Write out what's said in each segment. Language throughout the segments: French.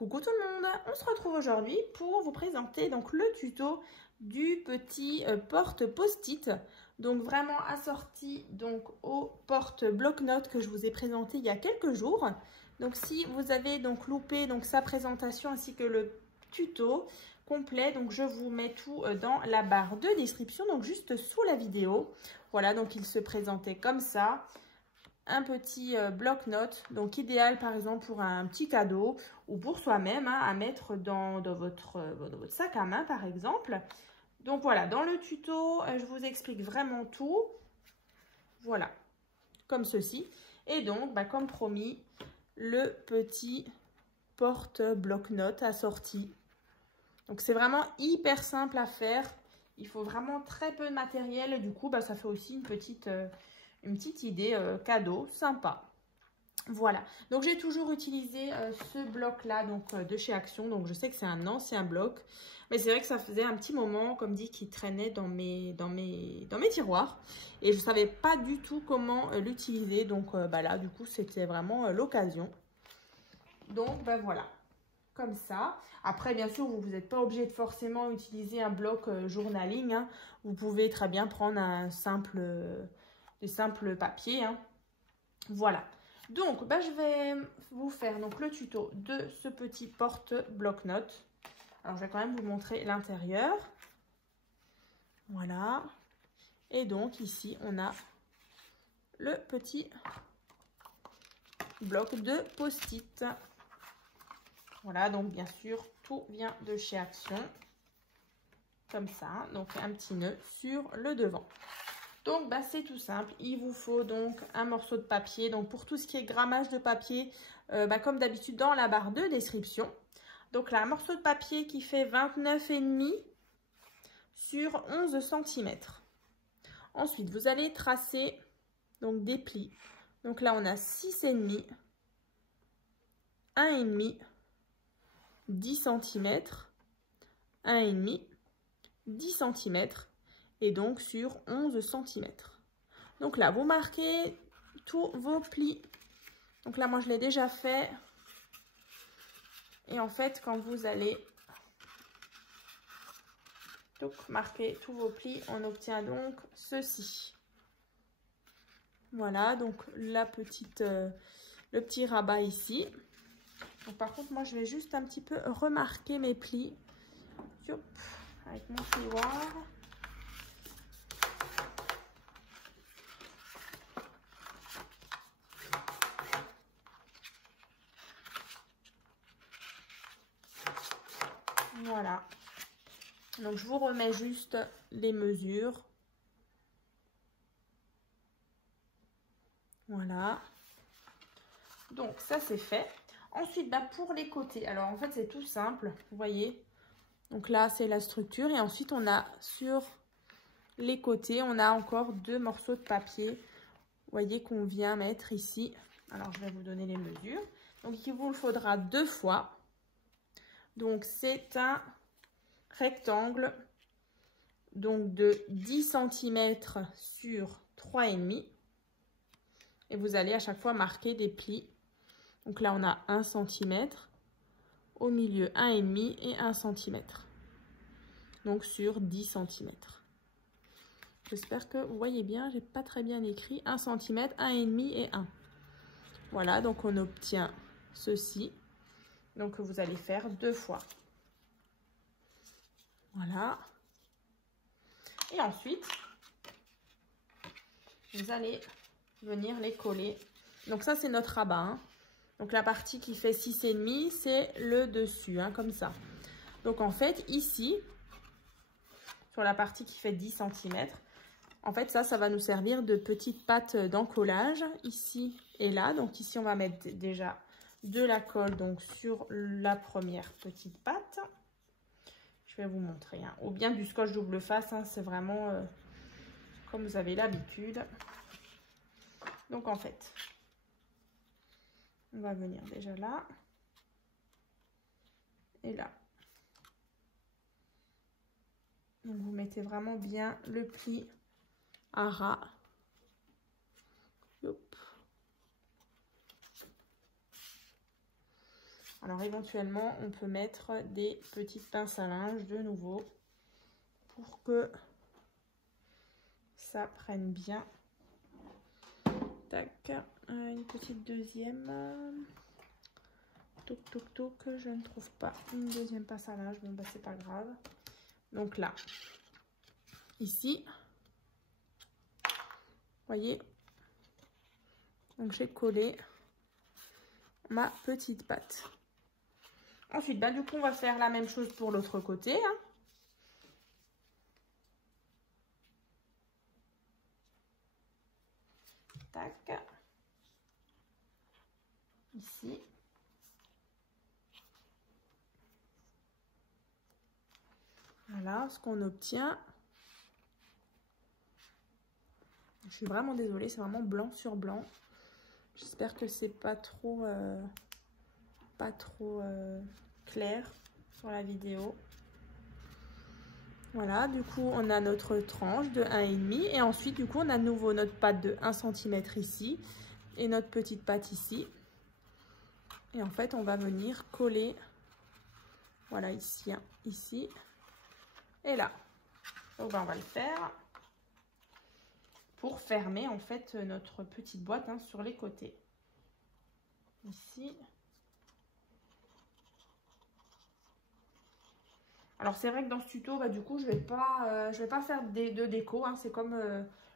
Coucou tout le monde, on se retrouve aujourd'hui pour vous présenter donc le tuto du petit porte post-it, donc vraiment assorti donc au porte bloc-notes que je vous ai présenté il y a quelques jours. Donc si vous avez donc loupé donc sa présentation ainsi que le tuto complet, donc je vous mets tout dans la barre de description, donc juste sous la vidéo. Voilà, donc il se présentait comme ça. Un petit bloc-notes, donc idéal par exemple pour un petit cadeau ou pour soi-même à mettre dans votre sac à main par exemple. Donc voilà, dans le tuto, je vous explique vraiment tout. Voilà, comme ceci. Et donc, comme promis, le petit porte-bloc-notes assorti. Donc c'est vraiment hyper simple à faire. Il faut vraiment très peu de matériel et du coup, ça fait aussi une petite idée cadeau sympa. Voilà, donc j'ai toujours utilisé ce bloc là donc de chez Action. Donc je sais que c'est un ancien bloc, mais c'est vrai que ça faisait un petit moment, comme dit, qui traînait dans mes tiroirs et je savais pas du tout comment l'utiliser. Donc là du coup c'était vraiment l'occasion. Donc voilà, comme ça. Après bien sûr vous n'êtes pas obligé de forcément utiliser un bloc journaling, hein. Vous pouvez très bien prendre des simples papiers, hein. Voilà. Donc, je vais vous faire donc le tuto de ce petit porte bloc-notes. Alors, je vais quand même vous montrer l'intérieur. Voilà. Et donc, ici, on a le petit bloc de post-it. Voilà, donc bien sûr, tout vient de chez Action. Comme ça, donc un petit nœud sur le devant. Donc, c'est tout simple. Il vous faut donc un morceau de papier. Donc, pour tout ce qui est grammage de papier, comme d'habitude dans la barre de description. Donc là, un morceau de papier qui fait 29,5 sur 11 cm. Ensuite, vous allez tracer donc des plis. Donc là, on a 6,5, 1,5, 10 cm, 1,5, 10 cm. Et donc sur 11 cm. Donc là, vous marquez tous vos plis. Donc là, moi, je l'ai déjà fait. Et en fait, quand vous allez marquer tous vos plis, on obtient donc ceci. Voilà, donc le petit rabat ici. Donc par contre, moi, je vais juste un petit peu remarquer mes plis. Avec mon fouilloir. Voilà, donc je vous remets juste les mesures. Voilà, donc ça c'est fait. Ensuite, pour les côtés, alors en fait c'est tout simple, vous voyez. Donc là c'est la structure et ensuite on a sur les côtés, on a encore deux morceaux de papier, vous voyez, qu'on vient mettre ici. Alors je vais vous donner les mesures. Donc il vous le faudra 2 fois. Donc c'est un rectangle donc de 10 cm sur 3,5 et vous allez à chaque fois marquer des plis. Donc là on a 1 cm, au milieu 1,5 et 1 cm, donc sur 10 cm. J'espère que vous voyez bien, j'ai pas très bien écrit. 1 cm, 1,5 et 1. Voilà, donc on obtient ceci. Donc vous allez faire 2 fois. Voilà. Et ensuite, vous allez venir les coller. Donc ça, c'est notre rabat, hein. Donc la partie qui fait 6,5, c'est le dessus, hein, comme ça. Donc en fait, ici, sur la partie qui fait 10 cm, en fait, ça va nous servir de petite pâte d'encollage, ici et là. Donc ici, on va mettre déjà de la colle donc sur la première petite pâte. Je vais vous montrer, hein. Ou bien du scotch double face, hein, c'est vraiment comme vous avez l'habitude. Donc en fait, on va venir déjà là et là. Donc vous mettez vraiment bien le pli à ras. Hop. Alors éventuellement, on peut mettre des petites pinces à linge de nouveau pour que ça prenne bien. Tac, une petite deuxième. Toc, toc, toc, je ne trouve pas une deuxième pince à linge. Bon, bah, c'est pas grave. Donc là, ici, voyez, donc j'ai collé ma petite patte. Ensuite, bah, du coup, on va faire la même chose pour l'autre côté. Hein. Tac. Ici. Voilà ce qu'on obtient. Je suis vraiment désolée, c'est vraiment blanc sur blanc. J'espère que c'est pas trop clair sur la vidéo. Voilà, du coup, on a notre tranche de 1,5 et ensuite, du coup, on a de nouveau notre patte de 1 cm ici et notre petite patte ici. Et en fait, on va venir coller, voilà, ici, hein, ici et là. Donc, on va le faire pour fermer, en fait, notre petite boîte hein, sur les côtés. Ici. Alors c'est vrai que dans ce tuto, bah, du coup, je vais pas faire de déco. Hein, c'est comme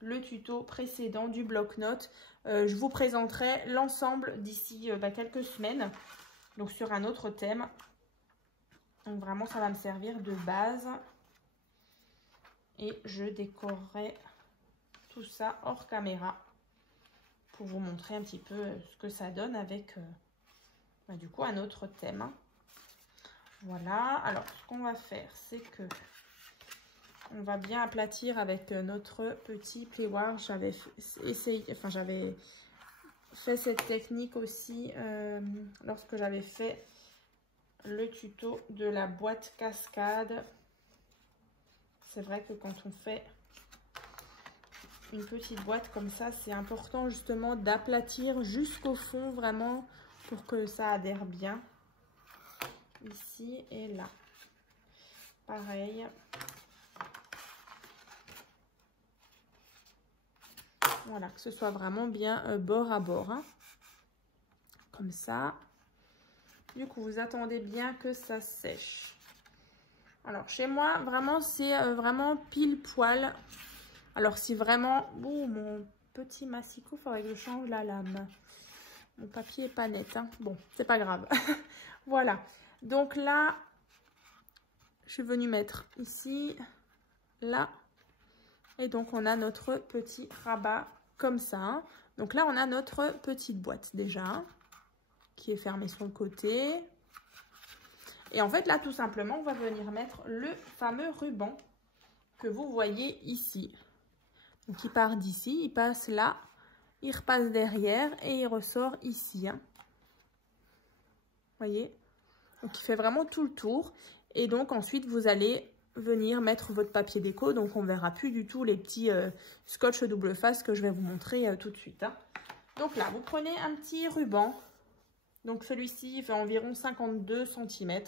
le tuto précédent du bloc-notes. Je vous présenterai l'ensemble d'ici quelques semaines. Donc sur un autre thème. Donc vraiment, ça va me servir de base. Et je décorerai tout ça hors caméra. Pour vous montrer un petit peu ce que ça donne avec du coup un autre thème. Voilà, alors ce qu'on va faire, c'est que on va bien aplatir avec notre petit plioir. J'avais essayé, enfin j'avais fait cette technique aussi lorsque j'avais fait le tuto de la boîte cascade. C'est vrai que quand on fait une petite boîte comme ça, c'est important justement d'aplatir jusqu'au fond vraiment pour que ça adhère bien. Ici et là. Pareil. Voilà, que ce soit vraiment bien bord à bord. Hein. Comme ça. Du coup, vous attendez bien que ça sèche. Alors, chez moi, vraiment, c'est vraiment pile poil. Alors, si vraiment... Oh, mon petit massicot, il faudrait que je change la lame. Mon papier n'est pas net. Hein. Bon, c'est pas grave. Voilà. Donc là, je suis venue mettre ici, là. Et donc, on a notre petit rabat comme ça. Hein. Donc là, on a notre petite boîte déjà, qui est fermée sur le côté. Et en fait, là, tout simplement, on va venir mettre le fameux ruban que vous voyez ici. Donc, il part d'ici, il passe là, il repasse derrière et il ressort ici. Hein. Vous voyez ? Donc, il fait vraiment tout le tour. Et donc, ensuite, vous allez venir mettre votre papier déco. Donc, on ne verra plus du tout les petits scotch double face que je vais vous montrer tout de suite. Hein. Donc là, vous prenez un petit ruban. Donc, celui-ci fait environ 52 cm.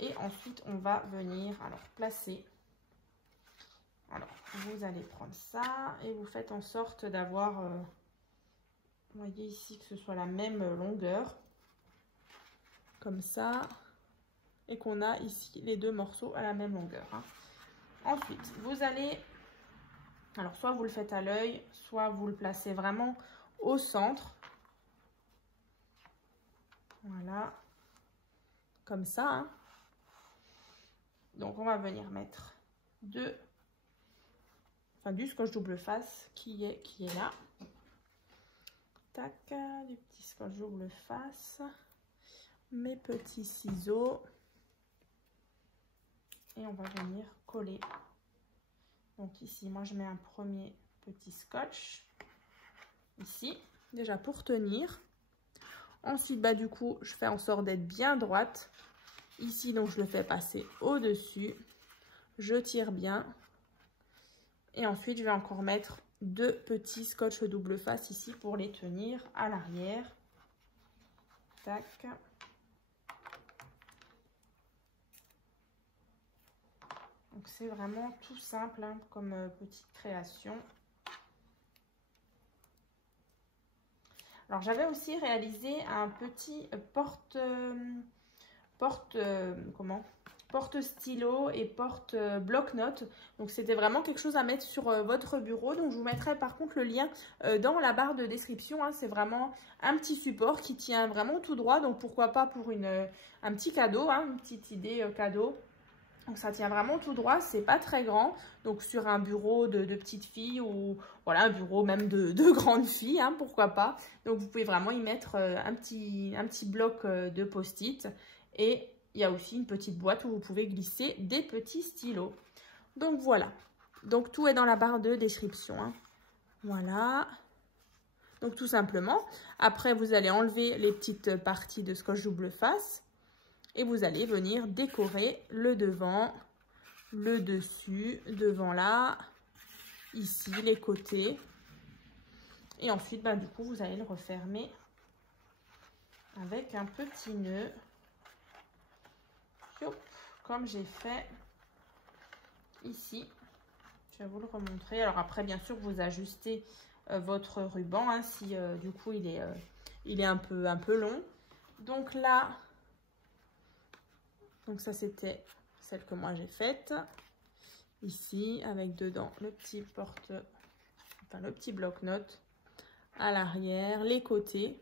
Et ensuite, on va venir placer. Alors, vous allez prendre ça et vous faites en sorte d'avoir, vous voyez ici, que ce soit la même longueur. Comme ça, et qu'on a ici les deux morceaux à la même longueur. Hein. Ensuite, vous allez, alors soit vous le faites à l'œil, soit vous le placez vraiment au centre. Voilà, comme ça. Hein. Donc, on va venir mettre du scotch double face qui est là. Tac, du petit scotch double face. Mes petits ciseaux et on va venir coller. Donc ici, moi je mets un premier petit scotch ici, déjà pour tenir. Ensuite, du coup, je fais en sorte d'être bien droite. Ici, donc je le fais passer au-dessus. Je tire bien. Et ensuite, je vais encore mettre deux petits scotch double face ici pour les tenir à l'arrière. Tac. Donc c'est vraiment tout simple hein, comme petite création. Alors j'avais aussi réalisé un petit porte stylo et porte bloc-notes. Donc c'était vraiment quelque chose à mettre sur votre bureau. Donc je vous mettrai par contre le lien dans la barre de description. Hein. C'est vraiment un petit support qui tient vraiment tout droit. Donc pourquoi pas pour un petit cadeau, hein, une petite idée cadeau. Donc ça tient vraiment tout droit, c'est pas très grand. Donc sur un bureau de petite fille ou voilà, un bureau même de grande fille, hein, pourquoi pas. Donc vous pouvez vraiment y mettre un petit bloc de post-it. Et il y a aussi une petite boîte où vous pouvez glisser des petits stylos. Donc voilà. Donc tout est dans la barre de description. Hein. Voilà. Donc tout simplement. Après vous allez enlever les petites parties de scotch double face. Et vous allez venir décorer le devant, le dessus, devant là, ici, les côtés. Et ensuite, du coup, vous allez le refermer avec un petit nœud. Comme j'ai fait ici. Je vais vous le remontrer. Alors après, bien sûr, vous ajustez votre ruban hein, si du coup, il est un peu long. Donc là... Donc ça, c'était celle que moi j'ai faite. Ici, avec dedans le petit le petit bloc-notes à l'arrière, les côtés.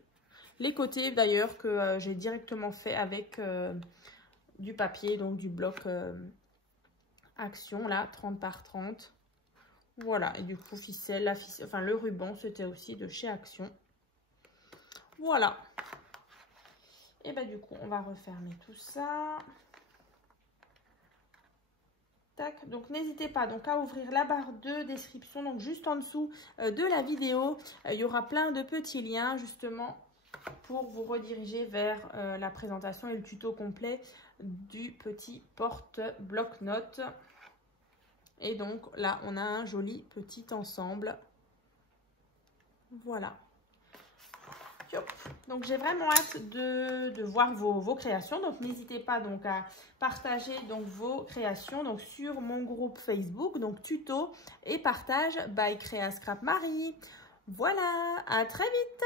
Les côtés d'ailleurs que j'ai directement fait avec du papier, donc du bloc Action, là, 30 par 30. Voilà, et du coup, ficelle, enfin le ruban, c'était aussi de chez Action. Voilà. Et du coup, on va refermer tout ça. Donc n'hésitez pas donc à ouvrir la barre de description, donc juste en dessous de la vidéo, il y aura plein de petits liens justement pour vous rediriger vers la présentation et le tuto complet du petit porte bloc-notes. Et donc là on a un joli petit ensemble. Voilà. Donc j'ai vraiment hâte de voir vos créations. Donc n'hésitez pas donc à partager donc vos créations donc sur mon groupe Facebook, donc tuto et partage by Créa Scrap Marie. Voilà, à très vite.